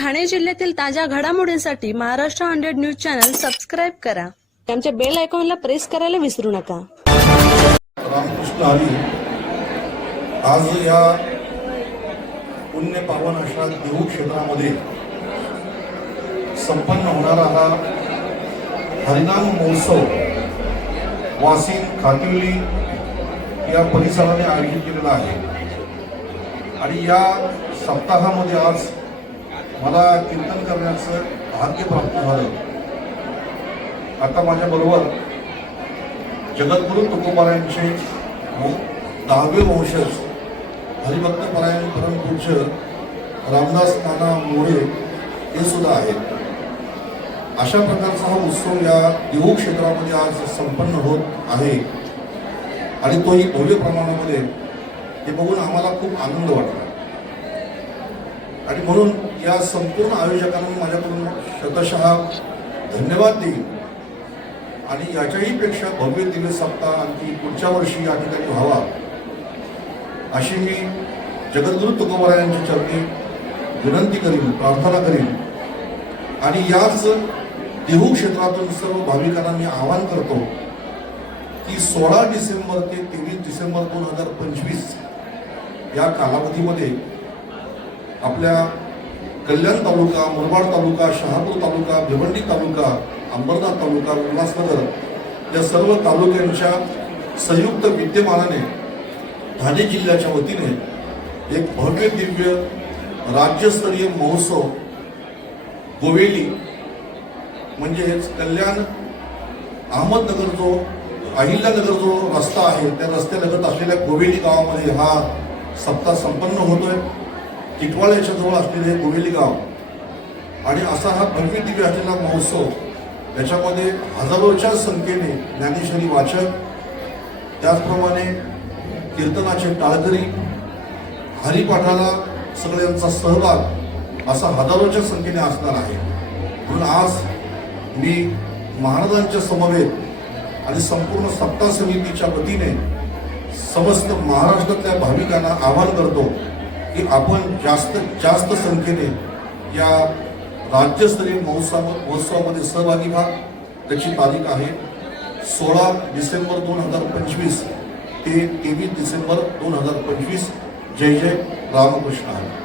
ठाणे जिल्ह्यातील ताज्या घडामोडींसाठी Maharashtra hundred news channel subscribe करा. आमच्या बेल आयकॉनला प्रेस करायला विसरू नका. रामकृष्ण हरी आज या पुण्य पावन अशा देऊ क्षेत्रामध्ये संपन्न होणारा हा हरिनाम महोत्सव वासिन खातिवली या परिसराने आयोजित केलेला आहे. आणि या सप्ताहामध्ये आज मला कीर्तन करण्याचं भाग्य प्राप्त झालं. आता माझ्याबरोबर जगद्गुरु तुकोबारायांचे दहावे वंशज हरिभक्त परायण परमपूज्य रामदास नाना मोरे हे सुद्धा आहेत. अशा प्रकारचा हा उत्सव या देहू क्षेत्रामध्ये आज संपन्न होत आहे. आणि तोही भव्य प्रमाणामध्ये हे बघून आम्हाला खूप आनंद वाटला. आणि म्हणून या संपूर्ण आयोजकांना माझ्याकडून शतशः धन्यवाद देईन. आणि याच्याही पेक्षा भव्य दिवस सप्ताह आणखी पुढच्या वर्षी या ठिकाणी व्हावा अशी मी जगद्गुरु तुकोबरायांच्या चरणी विनंती करीन प्रार्थना करीन. आणि याच देहू क्षेत्रातून सर्व भाविकांना मी आवाहन करतो की सोळा डिसेंबर ते तेवीस डिसेंबर दोन हजार पंचवीस या कालावधीमध्ये आपल्या कल्याण तालुका मुरबाड तालुका शहापूर तालुका भिवंडी तालुका अंबरनाथ तालुका उल्हासनगर या सर्व तालुक्यांच्या संयुक्त विद्यमानाने ठाणे जिल्ह्याच्या वतीने एक भव्य दिव्य राज्यस्तरीय महोत्सव गोवेली म्हणजेच कल्याण अहमदनगर जो अहिल्यानगर जो रस्ता आहे त्या रस्त्यालगत असलेल्या गोवेली गावामध्ये हा सप्ताह संपन्न होतोय. टिटवाळ्याच्या जवळ असलेले गोवेली गाव. आणि असा हा भव्य दिव्य असलेला महोत्सव याच्यामध्ये हजारोच्या संख्येने ज्ञानेश्वरी वाचक त्याचप्रमाणे कीर्तनाचे टाळकरी हरिपाठाला सगळ्यांचा सहभाग असा हजारोच्या संख्येने असणार आहे. म्हणून आज मी महाराजांच्या समवेत आणि संपूर्ण सत्ता समितीच्या वतीने समस्त महाराष्ट्रातल्या भाविकांना आवाहन करतो की आपण जास्त जास्त संख्येने या राज्यस्तरीय महोत्सव महोत्सवामध्ये सहभागी व्हा. त्याची तारीख आहे सोळा डिसेंबर दोन हजार पंचवीस ते तेवीस डिसेंबर दोन हजार पंचवीस. जय जय. रामकृष्ण. आहे